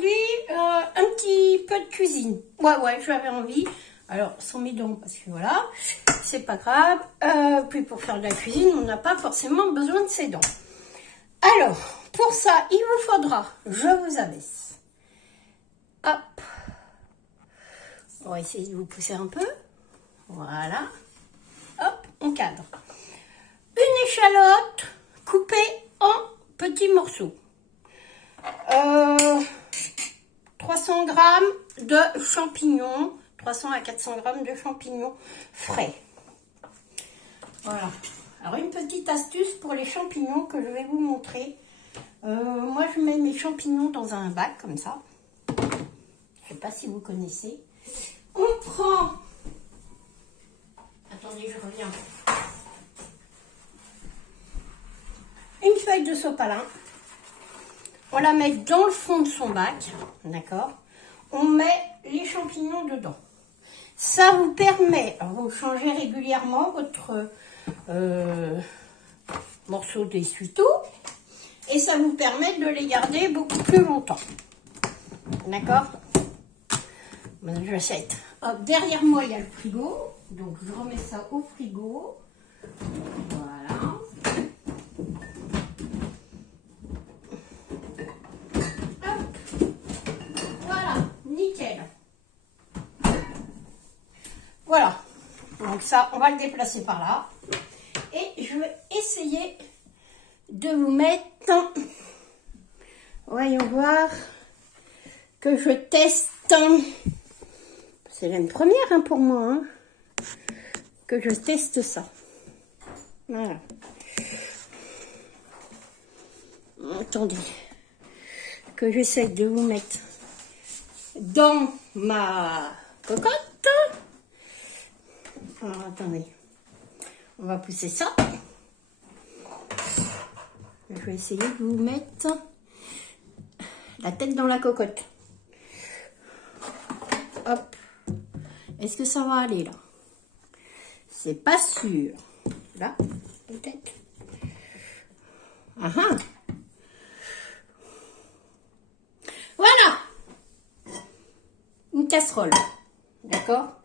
aujourd'hui un petit peu de cuisine. Ouais, j'avais envie. Alors, sans mes dents, parce que voilà, c'est pas grave. Puis pour faire de la cuisine, on n'a pas forcément besoin de ses dents. Alors, pour ça, il vous faudra, je vous abaisse. Hop. On va essayer de vous pousser un peu. Voilà. Hop, on cadre. Une échalote coupée en petits morceaux. 300 g de champignons, 300 à 400 g de champignons frais. Voilà. Alors une petite astuce pour les champignons que je vais vous montrer. Moi je mets mes champignons dans un bac comme ça. Je ne sais pas si vous connaissez. On prend... Attendez, je reviens. Une feuille de sopalin. On la met dans le fond de son bac, d'accord? On met les champignons dedans. Ça vous permet, alors vous changez régulièrement votre morceau d'essuie-tout et ça vous permet de les garder beaucoup plus longtemps. D'accord? J'achète. Derrière moi, il y a le frigo, donc je remets ça au frigo. Voilà. Voilà, donc ça, on va le déplacer par là. Et je vais essayer de vous mettre, voyons voir, que je teste. C'est une première pour moi, hein, que je teste ça. Voilà. Attendez, que j'essaie de vous mettre dans ma cocotte. Alors, attendez, on va pousser ça. Je vais essayer de vous mettre la tête dans la cocotte. Hop. Est-ce que ça va aller là? C'est pas sûr. Là, peut-être. Ah ah. Voilà. Une casserole. D'accord?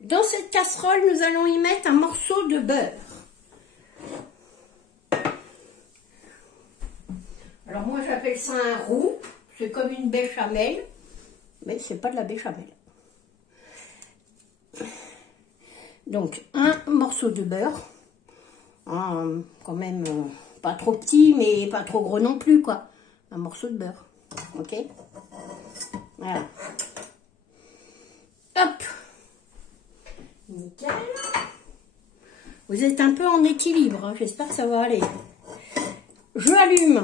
Dans cette casserole, nous allons y mettre un morceau de beurre. Alors moi, j'appelle ça un roux. C'est comme une béchamel, mais c'est pas de la béchamel. Donc, un morceau de beurre. Quand même pas trop petit, mais pas trop gros non plus, quoi. Un morceau de beurre. Ok? Voilà. Hop! Nickel. Vous êtes un peu en équilibre, hein. J'espère que ça va aller. Je allume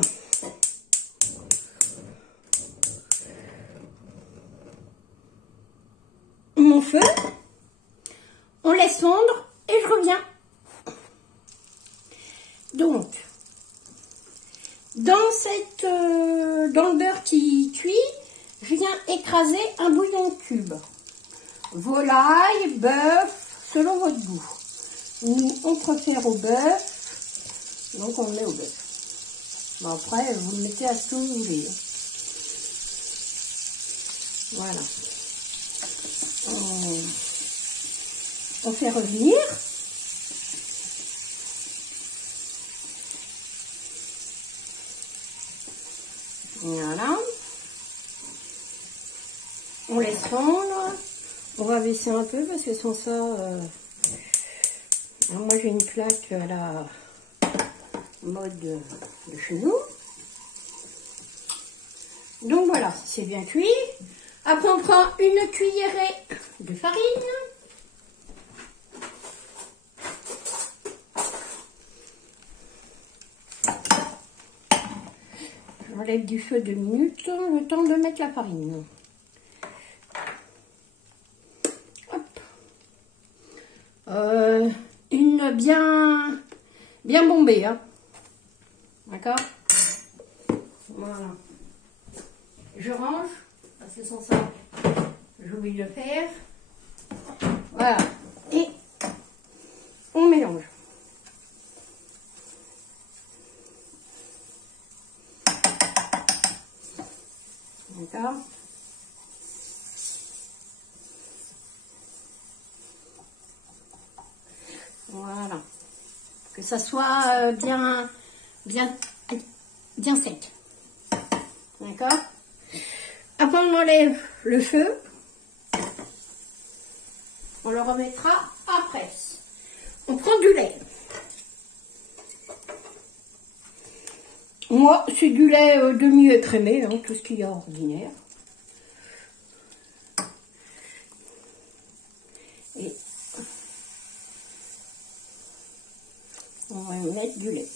mon feu. On laisse fondre et je reviens. Donc, dans le beurre qui cuit, je viens écraser un bouillon de cube. Volaille, bœuf, selon votre goût. Nous, on préfère au bœuf, donc on le met au bœuf. Bon, après, vous le mettez à ce que vous voulez. Voilà. On fait revenir. Voilà. On laisse fondre. On va baisser un peu parce que sans ça, moi j'ai une plaque à la mode de chez nous. Donc voilà, c'est bien cuit. Après on prend une cuillerée de farine. J'enlève du feu 2 minutes, le temps de mettre la farine. Une bien bombée, hein. D'accord? Voilà. Je range, parce que sans ça, j'oublie de le faire. Voilà. Et on mélange. D'accord? Voilà. Que ça soit bien sec. D'accord? Après, on enlève le feu. On le remettra après. On prend du lait. Moi, c'est du lait demi-écrémé, hein, tout ce qu'il y a ordinaire. Et on va mettre du lait.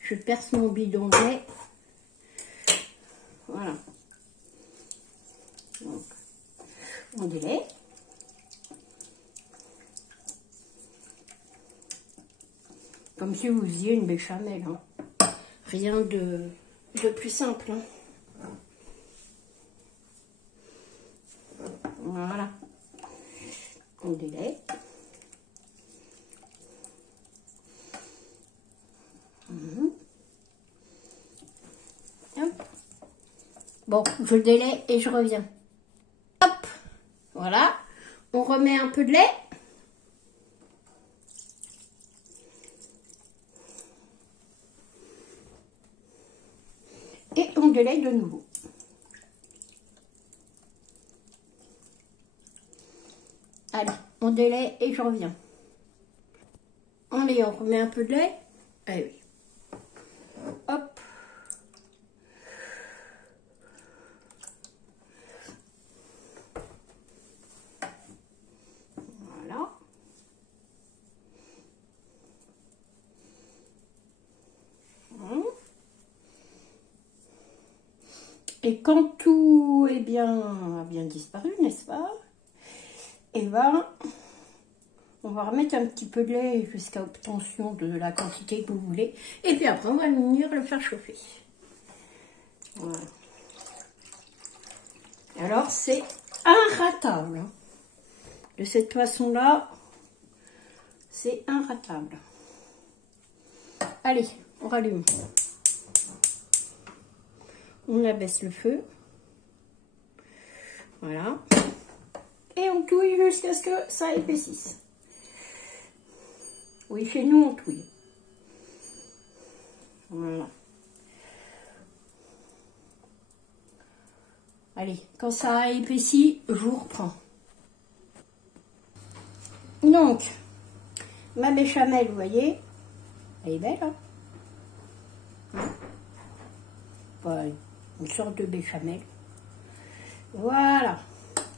Je perce mon bidon de lait. Voilà. Donc, on délaie. Comme si vous faisiez une béchamel. Hein. Rien de plus simple. Hein. Voilà. On délaie. Hop. Bon, je délaie et je reviens. Hop. Voilà. On remet un peu de lait. Et on délaie de nouveau. Allez, on délaie et je reviens. Allez, on remet un peu de lait. Allez, oui. Hop. Voilà. Et quand tout a bien disparu, n'est-ce pas? Et ben, on va remettre un petit peu de lait jusqu'à obtention de la quantité que vous voulez. Et puis après, on va venir le faire chauffer. Voilà. Alors, c'est inratable. De cette façon-là, c'est inratable. Allez, on rallume. On abaisse le feu. Voilà. Et on touille jusqu'à ce que ça épaississe. Oui, chez nous, on touille. Voilà. Allez, quand ça a épaissi, je vous reprends. Donc, ma béchamel, vous voyez, elle est belle, hein? Voilà, une sorte de béchamel. Voilà.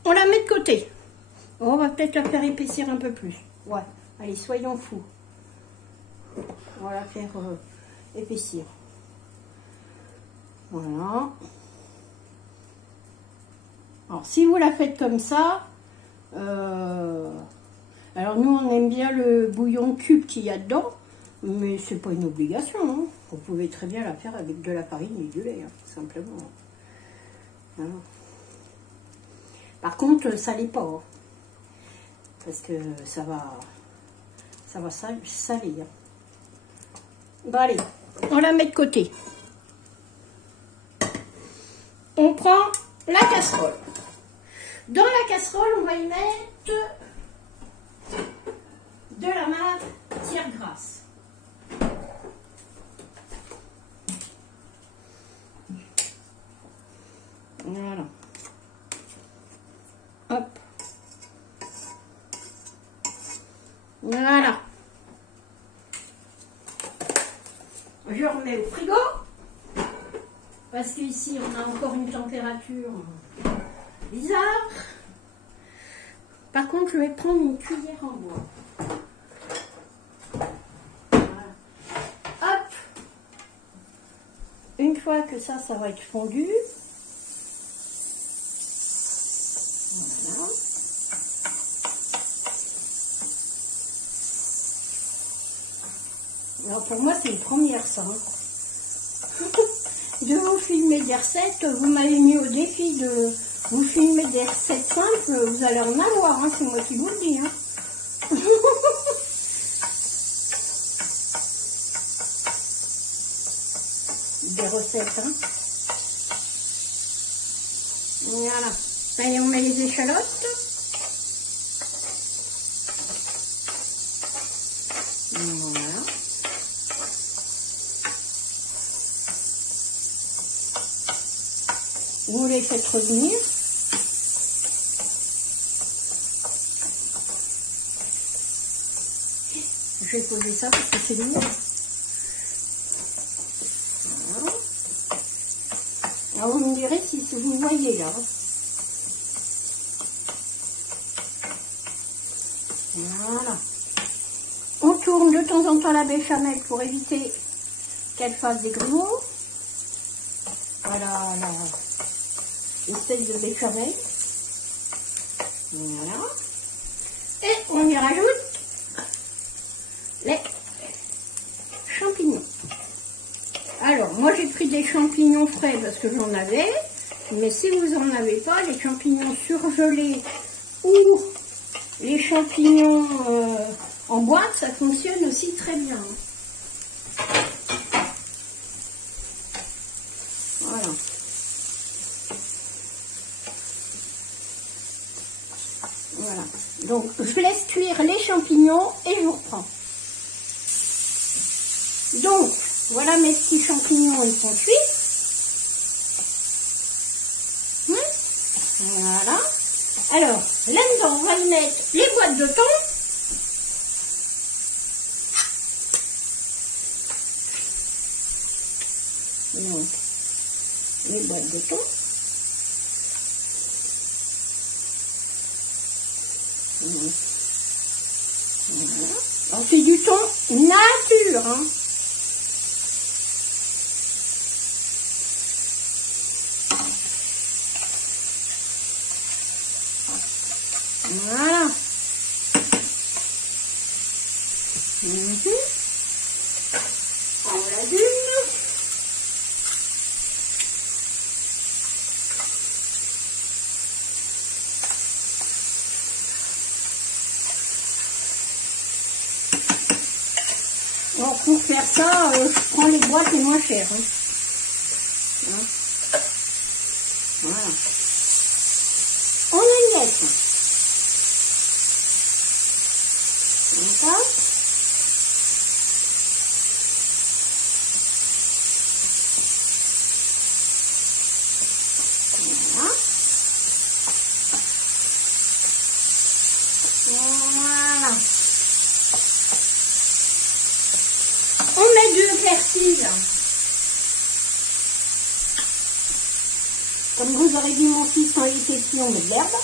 On la met de côté. On va peut-être la faire épaissir un peu plus. Ouais, allez, soyons fous. On va la faire épaissir. Voilà. Alors, si vous la faites comme ça, alors nous, on aime bien le bouillon cube qu'il y a dedans, mais c'est pas une obligation. Hein. Vous pouvez très bien la faire avec de la farine et du lait, hein, tout simplement. Voilà. Par contre, ça l'est pas, hein, parce que ça va salir. Bon, allez, on la met de côté. On prend la casserole. Dans la casserole, on va y mettre de la matière grasse. Voilà. Hop. Voilà. Je remets au frigo. Parce qu'ici, on a encore une température bizarre. Par contre, je vais prendre une cuillère en bois. Voilà. Hop. Une fois que ça va être fondu. Voilà. Alors pour moi, c'est une première, ça. De vous filmer des recettes, vous m'avez mis au défi de vous filmer des recettes simples, vous allez en avoir, hein, c'est moi qui vous le dis. Hein. des recettes. Hein. Voilà. Allez, on met les échalotes. Voilà. Vous les faites revenir. Je vais poser ça parce que c'est lourd. Voilà. Alors vous me direz si vous voyez là. Voilà. On tourne de temps en temps la béchamel pour éviter qu'elle fasse des grumeaux. Voilà l'espèce de béchamel. Voilà. Et on y rajoute les champignons. Alors, moi j'ai pris des champignons frais parce que j'en avais. Mais si vous n'en avez pas, les champignons surgelés ou les champignons en boîte, ça fonctionne aussi très bien. Voilà. Voilà. Donc, je laisse cuire les champignons et je vous reprends. Donc, voilà mes petits champignons, ils sont cuits. Voilà. Alors, là-dedans, on va y mettre les boîtes de thon. Donc, les boîtes de thon. Voilà. Alors, c'est du thon nature, hein. Voilà. On l'allume. Alors pour faire ça, je prends les boîtes les moins chères. Hein. Voilà. On agnette. Voilà. Voilà. On met du persil. Comme vous aurez vu mon fils quand il était petit, on met de l'herbe.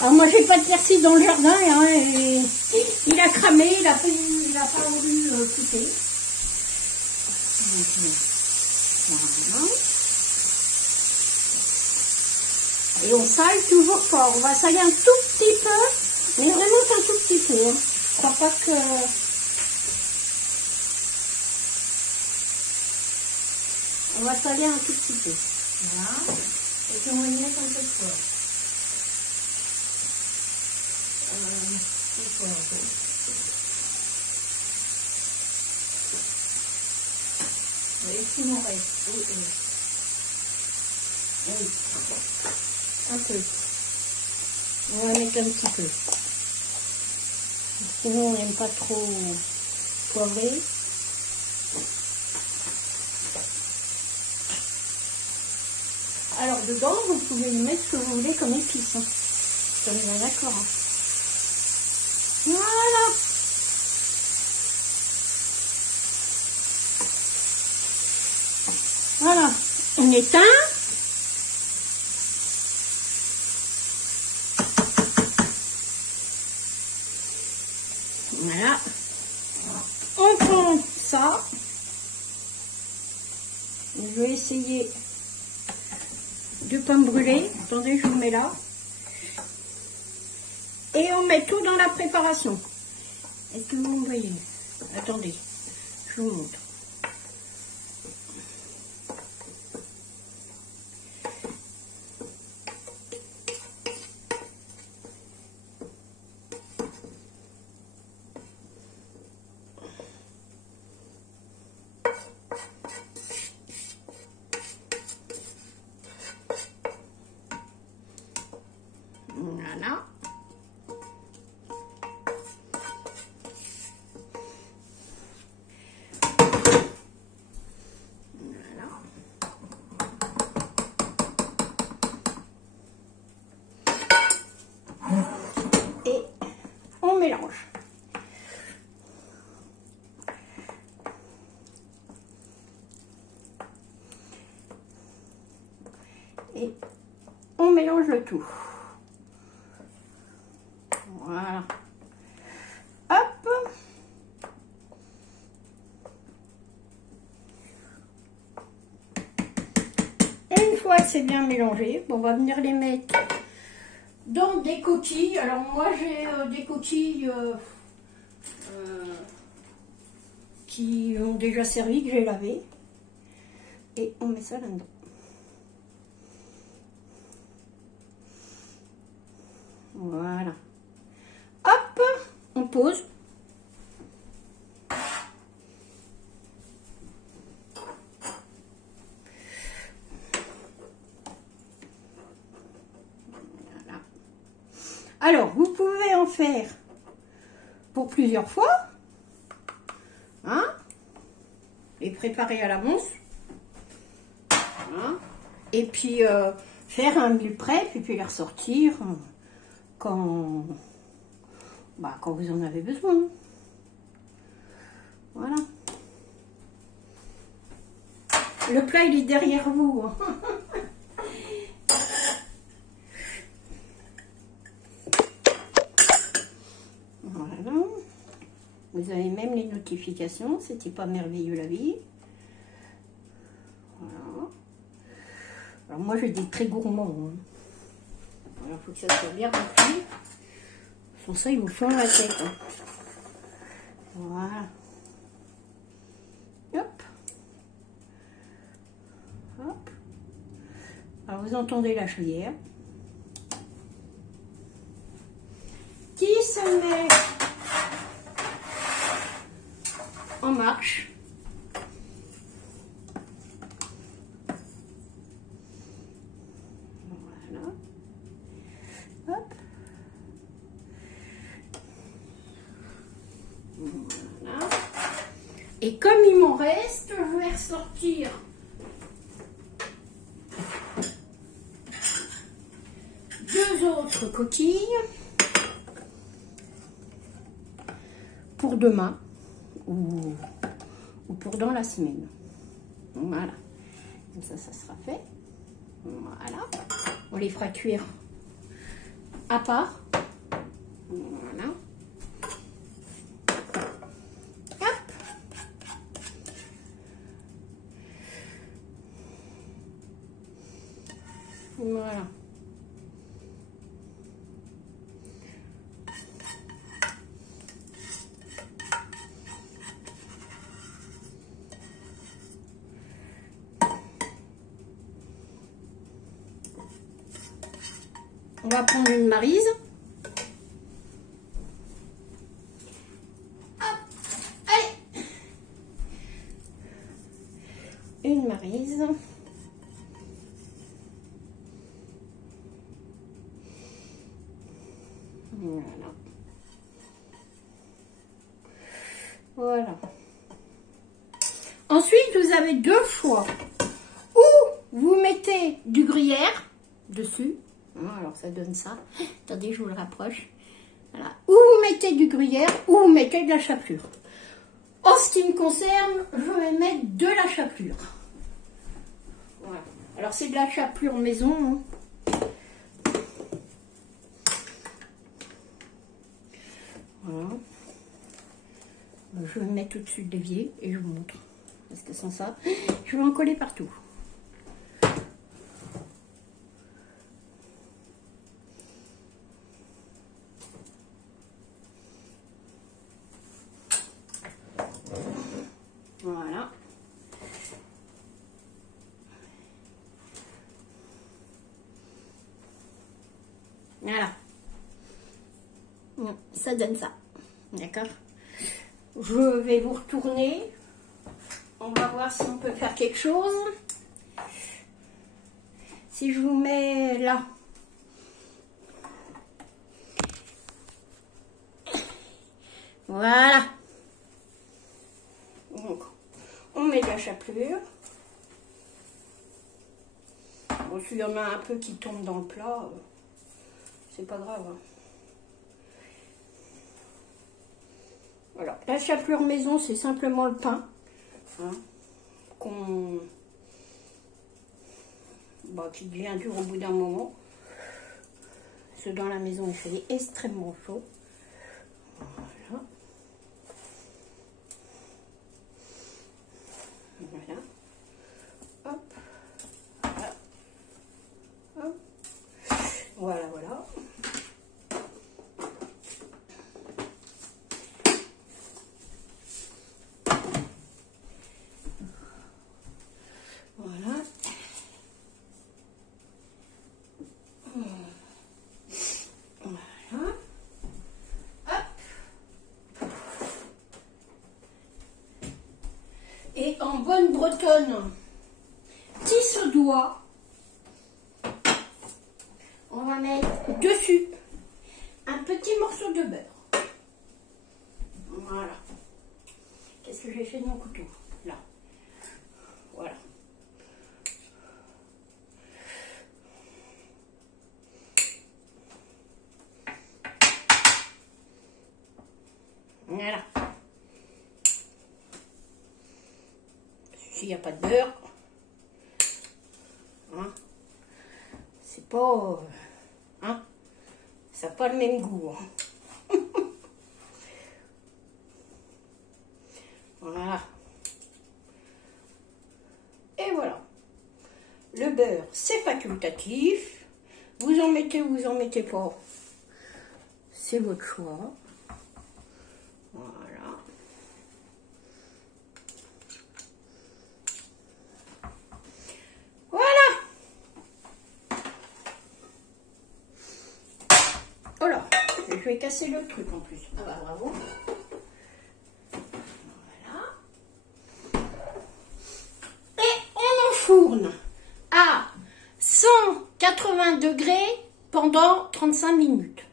Alors moi j'ai pas de persil dans le jardin, hein, et il a cramé, il a pas voulu pousser. Voilà. Et on sale toujours fort. On va saler un tout petit peu, mais vraiment un tout petit peu. Hein. Je crois pas que... On va saler un tout petit peu. Voilà. Et puis on va y mettre un peu de poivre. Et puis il m'en reste. Oui. Un peu. On va mettre un petit peu. Sinon on n'aime pas trop poivré. Alors dedans, vous pouvez mettre ce que vous voulez comme épices. Hein. Comme bien d'accord. Hein. Voilà. Voilà. On éteint. Voilà. On prend ça. Je vais essayer de ne pas me brûler. Attendez, je vous mets là. Et on met tout dans la préparation. Est-ce que vous me voyez? Attendez, je vous montre. Et on mélange le tout. Voilà. Hop. Et une fois que c'est bien mélangé, bon, on va venir les mettre dans des coquilles. Alors moi j'ai des coquilles qui ont déjà servi, que j'ai lavé. Et on met ça là-dedans. Voilà. Hop, on pose. Voilà. Alors, vous pouvez en faire pour plusieurs fois. Hein? Les préparer à l'avance. Voilà. Et puis, faire un mille prep et puis les ressortir quand vous en avez besoin. Voilà. Le plat, il est derrière vous. Voilà. Vous avez même les notifications. C'était pas merveilleux la vie. Voilà. Alors moi, j'ai des très gourmands. Hein. Il faut que ça soit bien rempli. Sans ça, ils vous font la tête. Hein. Voilà. Hop. Hop. Alors, vous entendez la chaudière qui se met en marche. Voilà. Hop. Voilà. Et comme il m'en reste, je vais ressortir deux autres coquilles pour demain ou pour dans la semaine. Voilà. Comme ça sera fait. Voilà. On les fera cuire à part. Voilà. Hop. Voilà. On va prendre une maryse. Hop, allez. Une maryse. Voilà. Voilà. Ensuite, vous avez deux choix. Ou vous mettez du gruyère dessus. Alors ça donne ça. Attendez, je vous le rapproche. Voilà. Ou vous mettez du gruyère, ou vous mettez de la chapelure. En ce qui me concerne, je vais mettre de la chapelure. Voilà. Alors c'est de la chapelure maison. Voilà. Je vais mettre au-dessus de l'évier et je vous montre. Parce que sans ça, je vais en coller partout. Voilà. Voilà. Ça donne ça. D'accord? Je vais vous retourner. On va voir si on peut faire quelque chose. Si je vous mets là. Voilà. Donc, on met de la chapelure. Bon, s'il y en a un peu qui tombe dans le plat, c'est pas grave. Hein. Voilà. La chapelure maison, c'est simplement le pain. Hein, qu'on bon, qui devient dur au bout d'un moment. Parce que dans la maison, il fait extrêmement chaud. Voilà. Voilà. Hop. Voilà. Hop. Voilà, voilà. Voilà. Voilà. Hop. Et en bonne bretonne, tisse au doigt. On va mettre dessus un petit morceau de beurre. Voilà. Qu'est-ce que j'ai fait de mon couteau? Là. Voilà. Voilà. S'il n'y a pas de beurre, hein, c'est pas... hein, ça n'a pas le même goût. Hein. Voilà. Et voilà. Le beurre, c'est facultatif. Vous en mettez ou vous en mettez pas. C'est votre choix. Voilà. Voilà. Oh là, je vais casser le truc en plus. Ah bah bravo. Voilà. Et on enfourne à 180 degrés pendant 35 minutes.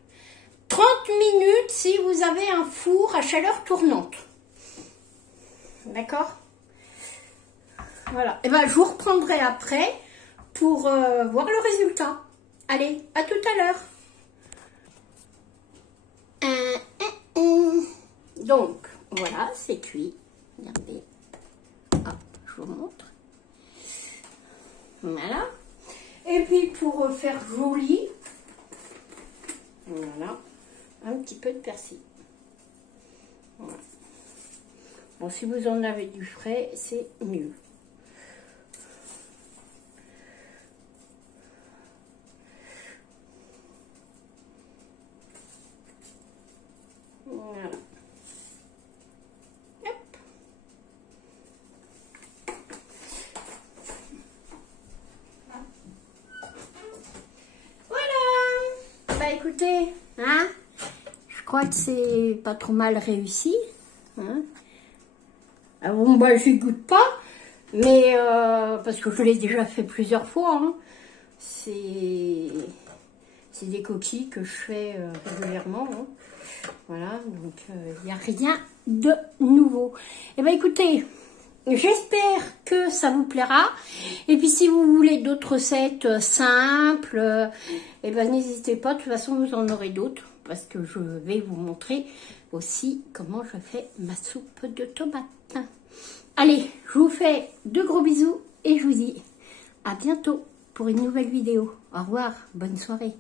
30 minutes si vous avez un four à chaleur tournante. D'accord? Voilà. Et ben je vous reprendrai après pour voir le résultat. Allez, à tout à l'heure. Donc, voilà, c'est cuit. Regardez. Hop, je vous montre. Voilà. Et puis pour faire joli, voilà, un petit peu de persil. Voilà. Bon, si vous en avez du frais, c'est mieux. Voilà. Hop. Voilà. Bah écoutez, hein, je crois que c'est pas trop mal réussi. Hein. Alors, bon, bah j'y goûte pas, mais parce que je l'ai déjà fait plusieurs fois. Hein. C'est des coquilles que je fais régulièrement. Hein. Voilà, donc il n'y a rien de nouveau. Et bien écoutez, j'espère que ça vous plaira. Et puis si vous voulez d'autres recettes simples, et ben n'hésitez pas, de toute façon vous en aurez d'autres. Parce que je vais vous montrer aussi comment je fais ma soupe de tomates. Allez, je vous fais de gros bisous et je vous dis à bientôt pour une nouvelle vidéo. Au revoir, bonne soirée.